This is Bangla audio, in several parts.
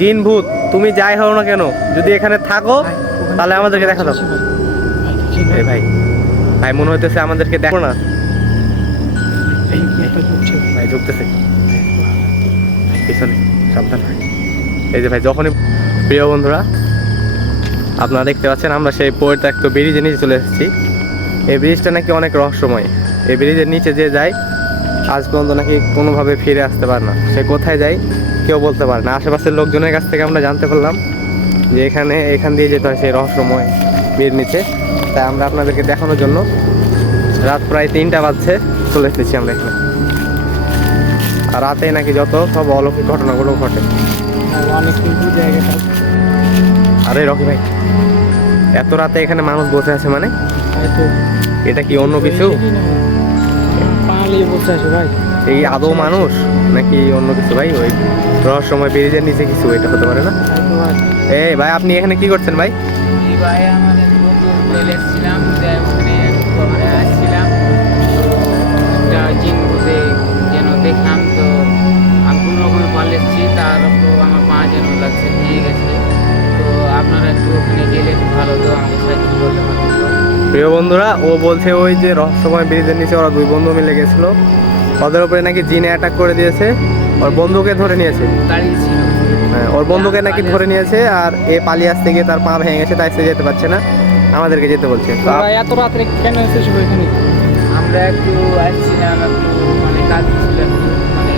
জিন ভূত তুমি যাই হও না কেন, যদি এখানে থাকো তাহলে আমাদেরকে দেখা দাও। এই ভাই ভাই মনে হইতেছে আমাদেরকে দেখো না ভাই, ঝুঁকতেছে পিছনে, সাবধান ভাই। এই যে ভাই যখনই, প্রিয় বন্ধুরা আপনারা দেখতে পাচ্ছেন আমরা সেই পরিত্যক্ত ব্রিজের নিচে চলে এসেছি। এই ব্রিজটা নাকি অনেক রহস্যময়। এই ব্রিজের নিচে যে যায় আজ পর্যন্ত নাকি কোনোভাবে ফিরে আসতে পারে না। সে কোথায় যায় কেউ বলতে পারে না। আশেপাশের লোকজনের কাছ থেকে আমরা জানতে পারলাম যে এখান দিয়ে যেতে হয় সেই রহস্যময় ব্রিজ নিচে। তাই আমরা আপনাদেরকে দেখানোর জন্য রাত প্রায় 3টা বাজছে চলে এসেছি আমরা এখানে। আর রাতে নাকি যত সব অলৌকিক ঘটনাগুলো ঘটে। আরে রকি ভাই, এত রাতে এখানে মানুষ বসে আছে মানে এটা কি অন্য কিছু? এই আদৌ মানুষ নাকি অন্য কিছু ভাই? ওই রহস্যময় ব্রিজের নিচে কিছু এটা হতে পারে না? এই ভাই আপনি এখানে কি করছেন ভাই? ভাই আমাদের এসেছিলাম, ওখানে আসছিলাম, একটা জিন ভূতে যেন দেখলাম, তো আমি কোনো রকমে পালিয়েছি, তার উপর আমার পা যেন লাগছে, ভেঙে গেছে। তো আপনারা একটু ওখানে গেলে একটু ভালো হতো, আমাকে সাহায্য করলে ভালো হতো। প্রিয় বন্ধুরা, ও বলছে ওই যে রহস্যময় ব্রিজের নিচে ওরা 2 বন্ধু মিলে গেছিল, ওদের উপরে নাকি জিনে অ্যাটাক করে দিয়েছে, ওর বন্ধুকে ধরে নিয়েছে। দাঁড়িয়েছিল, হ্যাঁ ওর বন্ধুকে নাকি ধরে নিয়েছে, আর এ পালিয়ে আসতে গিয়ে তার পা ভেঙে গেছে, তাই সে যেতে পারছে না, আমাদেরকে যেতে বলছে। তো এত রাত্রে কেন এসেছো এখানে? আমরা একটু আসছিলাম, একটু মানে কাজ ছিল, একটু মানে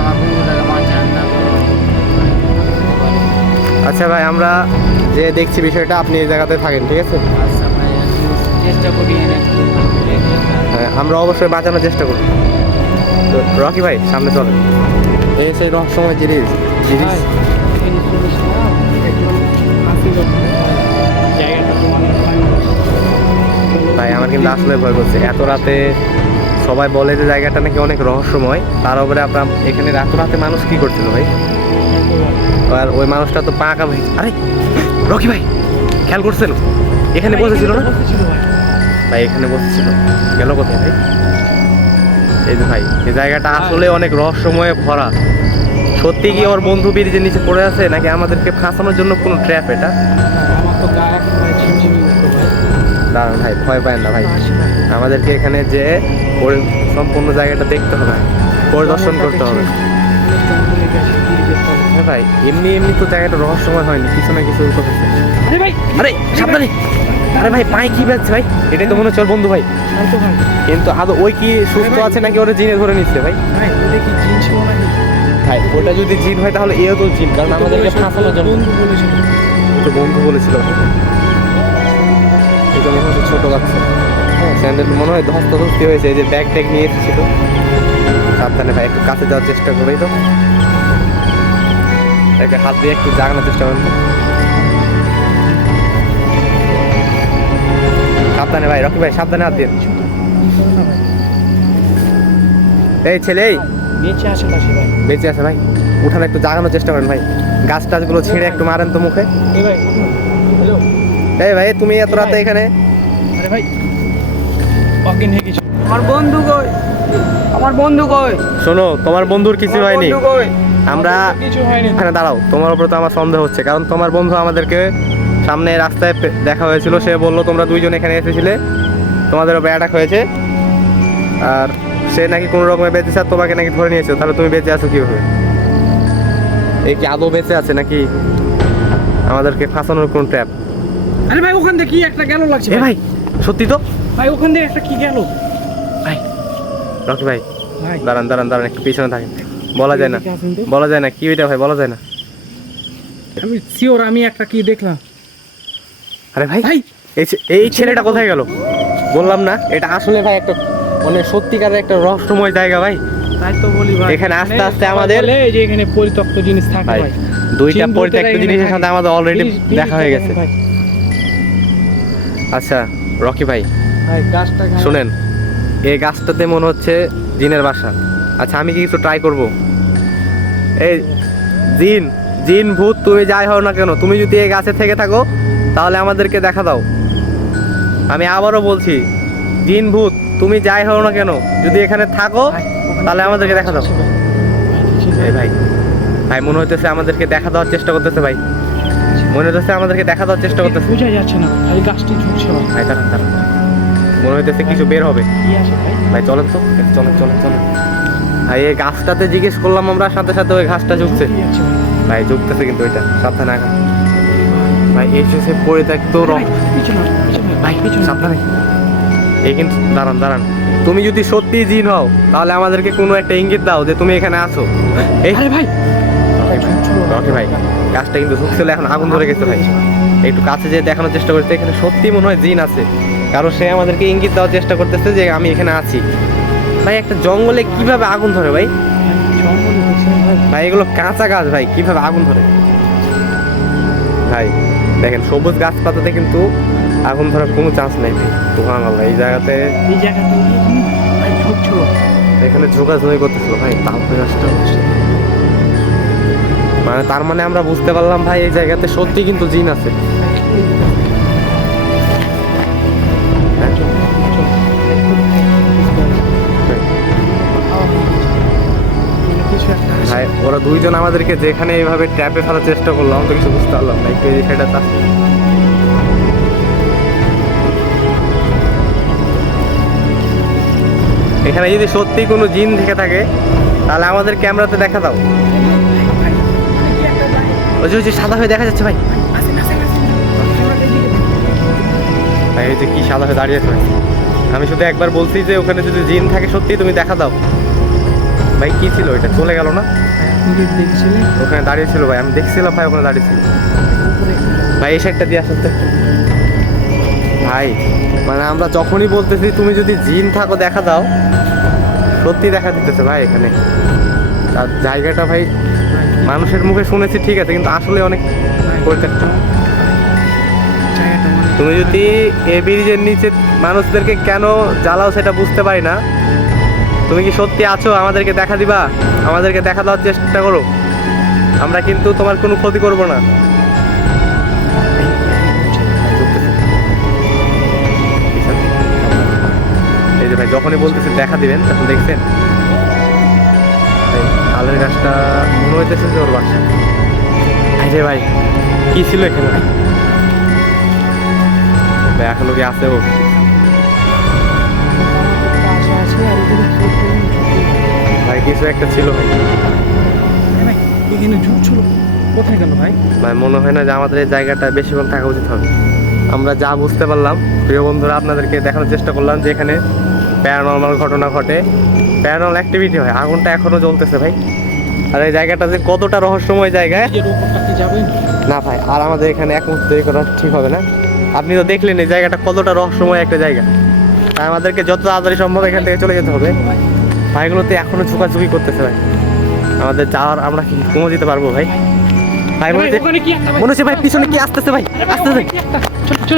আমার বন্ধুটাকে বাঁচান না। আচ্ছা ভাই, আমরা যে দেখছি বিষয়টা, আপনি এই জায়গাতে থাকেন, ঠিক আছে? আচ্ছা ভাই, চেষ্টা করি একটু। হ্যাঁ আমরা অবশ্যই বাঁচানোর চেষ্টা করি। তো রকি ভাই সামনে চলেন, এই সেই রহস্যময় জিনিস। ভাই আমার কিন্তু আসলে ভয় করছে এত রাতে। সবাই বলে যে জায়গাটা নাকি অনেক রহস্যময়, তার উপরে আপনার এখানে রাতে মানুষ কি করছিল ভাই? আর ওই মানুষটা তো পাকা ভাই। আরে রকি ভাই খেয়াল করছেন এখানে বসেছিল না ভাই? এখানে বসেছিল, গেল কোথায় ভাই? এই যে ভাই এই জায়গাটা আসলে অনেক রহস্যময়ে ভরা। সত্যি কি ওর বন্ধু ব্রিজের নিচে পড়ে আছে, নাকি আমাদেরকে ফাঁসানোর জন্য কোনো ট্র্যাপ এটা? দাঁড়ান ভাই, ভয় পায় না ভাই, আমাদেরকে এখানে যে সম্পূর্ণ জায়গাটা দেখতে হবে, পরিদর্শন করতে হবে। হ্যাঁ ভাই, এমনি তো জায়গাটা রহস্যময় হয়নি, কিছু না কিছু করতেছে। আরে সাবধানে, আরে ভাই পায়ে কি বাজছে ভাই? এটাই তো মনে হচ্ছে ওর বন্ধু ভাই। কিন্তু আদৌ ওই কি সুস্থ আছে নাকি ওরা জিনে ধরে নিচ্ছে ভাই? ভাই ওটা যদি জিন হয় তাহলে এও তো জিন, কারণ আমাদেরকে ফাঁসানোর জন্য বন্ধু বলেছিল। এটা মনে হচ্ছে ছোট বাচ্চা, স্যান্ডেল মনে হয় ধস্তাধস্তি হয়েছে, এই যে ব্যাগ ট্যাগ নিয়ে এসেছিল। সাবধানে ভাই, একটু কাছে যাওয়ার চেষ্টা করেই তো, একে হাত দিয়ে একটু জাগানোর চেষ্টা করেন। সাবধানে ভাই, রকি ভাই সাবধানে হাত দিয়ে। এই ছেলে বেঁচে আছে ভাই, উঠানে একটু জাগানোর চেষ্টা করেন ভাই। গাছ টাছগুলো ছিঁড়ে একটু মারেন তো মুখে। এই ভাই তুমি এত রাতে এখানে? আমার বন্ধু কই? শোনো, তোমার বন্ধুর কিছু হয়নি। আমরা এখানে দাঁড়াও, তোমার উপরে তো আমার সন্দেহ হচ্ছে, কারণ তোমার বন্ধু আমাদেরকে সামনে রাস্তায় দেখা হয়েছিল, সে বললো তোমরা 2 জন এখানে এসেছিলে, তোমাদের উপরে অ্যাটাক হয়েছে, আর সে নাকি কোনো রকমে বেঁচে আছে, তোমাকে নাকি ধরে নিয়েছে। তাহলে তুমি বেঁচে আছো কিভাবে? এই কি আদৌ বেঁচে আছে নাকি আমাদেরকে ফাঁসানোর কোন ট্র্যাপ? আরে ভাই ওখান থেকে কি একটা গেল লাগছে ভাই, সত্যি তো ভাই, ওখান থেকে একটা কি গেল ভাই। রকি ভাই দাঁড়ান একটু পিছনে থাকেন, বলা যায় না কি ওইটা ভাই, বলা যায় না। আমি শিওর আমি একটা কি দেখলাম। আরে ভাই এই ছেলেটা কোথায় গেল? বললাম না এটা আসলে ভাই একটা মানে সত্যিকারের একটা রহস্যময় জায়গা ভাই। তাই তো বলি ভাই, এখানে আস্তে আস্তে আমাদের এই যে এখানে পরিত্যক্ত জিনিস থাকে ভাই, 2টা পরিত্যক্ত জিনিসের সাথে আমাদের অলরেডি দেখা হয়ে গেছে। আচ্ছা রকি ভাই গাছটা শুনেন, এই গাছটাতে মনে হচ্ছে জিনের বাসা। আচ্ছা আমি কি কিছু ট্রাই করব? এই জিন ভূত তুমি যাই হও না কেন, তুমি যদি এই গাছে থেকে থাকো তাহলে আমাদেরকে দেখা দাও। আমি আবারও বলছি, জিন ভূত তুমি যাই হও না কেন, যদি এখানে থাকো তাহলে আমাদেরকে দেখা দাও। এই ভাই ভাই মনে হইতেছে আমাদেরকে দেখা দেওয়ার চেষ্টা করতেছে ভাই, মনে হইতেছে আমাদেরকে দেখা দেওয়ার চেষ্টা করতেছে। বোঝা যাচ্ছে না খালি গাছটি ঝুঁকছে ভাই। ভাই দাঁড়ান দাঁড়ান, মনে হইতেছে কিছু বের হবে। কি আছে ভাই? ভাই চলেন তো, চলেন চলেন চলেন ভাই। এই গাছটাতে জিজ্ঞেস করলাম আমরা, সাথে সাথে ওই ঘাসটা ঝুঁকছে। কি আছে ভাই? ভাই ঝুঁকতেছে কিন্তু ওইটা, সাবধানে আগান ভাই। এই সে পরিত্যক্ত রং পিছনে ভাই, পিছনে সাবধানে। এই কিন্তু দাঁড়ান দাঁড়ান, তুমি যদি সত্যি জিন হও তাহলে আমাদেরকে কোনো একটা ইঙ্গিত দাও যে তুমি এখানে আছো। এই আরে ভাই রকি ভাই, গাছটা কিন্তু ঝুঁকছিল, এখন আগুন ধরে গেছে ভাই। একটু কাছে যেয়ে দেখানোর চেষ্টা করতে, এখানে সত্যি মনে হয় জিন আছে, কারণ সে আমাদেরকে ইঙ্গিত দেওয়ার চেষ্টা করতেছে যে আমি এখানে আছি। ভাই একটা জঙ্গলে কিভাবে আগুন ধরে ভাই? জঙ্গলে হয়েছে ভাই। ভাই এগুলো কাঁচা গাছ ভাই, কিভাবে আগুন ধরে? ভাই দেখেন সবুজ গাছপাতাতে কিন্তু আগুন ধরার কোনো চান্স নেই ভাই। সুবহানাল্লাহ, এই জায়গাতে এই জায়গাটা ভাই ঝুঁকছিল। এখানে ঝোঁকাঝুঁকি করতেছিল ভাই, তালপে গাছটা হচ্ছে। মানে তার মানে আমরা বুঝতে পারলাম ভাই এই জায়গাতে সত্যি কিন্তু জিন আছে। হ্যাঁ? কিছু একটা আছে। ভাই ওরা দুইজন আমাদেরকে যেখানে এইভাবে ট্র্যাপে ফেলার চেষ্টা করলো, আমি তো কিছু বুঝতে পারলাম না। একটু এই সাইডে তা এখানে যদি সত্যি কোনো জিন থেকে থাকে তাহলে আমাদের ক্যামেরাতে দেখা দাও। ওই যে সাদা হয়ে দেখা যাচ্ছে ভাই, ভাই এই যে কি সাদা হয়ে দাঁড়িয়ে আছে ভাই। আমি শুধু একবার বলছি যে ওখানে যদি জিন থাকে সত্যি তুমি দেখা দাও। ভাই কি ছিল ওইটা, চলে গেল না? দেখছিলেন ওখানে দাঁড়িয়ে ছিল ভাই, আমি দেখছিলাম ভাই ওখানে দাঁড়িয়ে ছিল। ভাই এই সাইডটা দিয়ে আসতে ভাই, মানে আমরা যখনই বলতেছি তুমি যদি জিন থাকো দেখা দাও, সত্যি দেখা দিতেছে ভাই এখানে। তার জায়গাটা ভাই মানুষের মুখে শুনেছি ঠিক আছে, কিন্তু আসলে অনেক পরিত্যক্ত। জায়গাটা মনে তুমি যদি এই ব্রিজের নিচে মানুষদেরকে কেন জ্বালাও সেটা বুঝতে পারি না। তুমি কি সত্যি আছো? আমাদেরকে দেখা দিবা, আমাদেরকে দেখা দেওয়ার চেষ্টা করো, আমরা কিন্তু তোমার কোনো ক্ষতি করব না। এই যে ভাই যখনই বলতেছে দেখা দিবেন তখন দেখছেন তালের গাছটা মনে হইতেছে যে ওর বাসা। এই যে ভাই কি ছিল এখানে ভাই? ভাই এখনো কি আছে ও? আশা আছে আর এখানে ভাই কিছু একটা ছিল ভাই। এখানে ঝুঁকছিল, কোথায় গেল ভাই? ভাই মনে হয় না যে আমাদের এই জায়গাটা বেশিক্ষণ থাকা উচিত হবে। আমরা যা বুঝতে পারলাম প্রিয় বন্ধুরা, আপনাদেরকে দেখানোর চেষ্টা করলাম যে এখানে প্যারানর্মাল ঘটনা ঘটে, প্যারানর্মাল অ্যাক্টিভিটি হয়। আগুনটা এখনো জ্বলতেছে ভাই। আর এই জায়গাটা যে কতটা রহস্যময় জায়গায় এর উপরটা কি যাবেন? না ভাই, আর আমাদের এখানে এক মুহূর্ত দেরি করা ঠিক হবে না। আপনি তো দেখলেন এই জায়গাটা কতটা রহস্যময় একটা জায়গা, তাই আমাদেরকে যত তাড়াতাড়ি সম্ভব এখান থেকে চলে যেতে হবে। ভাইগুলোতে এখনো ঝুঁকাঝুঁকি করতেছে ভাই, আমাদের যাওয়ার আমরা কি কমে যেতে পারবো ভাই? ভাই মনে হচ্ছে ওখানে কি একটা ভাই? মনে হচ্ছে ভাই পিছনে কি আসতেছে ভাই, আসতেছে। ওখানে কি একটা? চল চল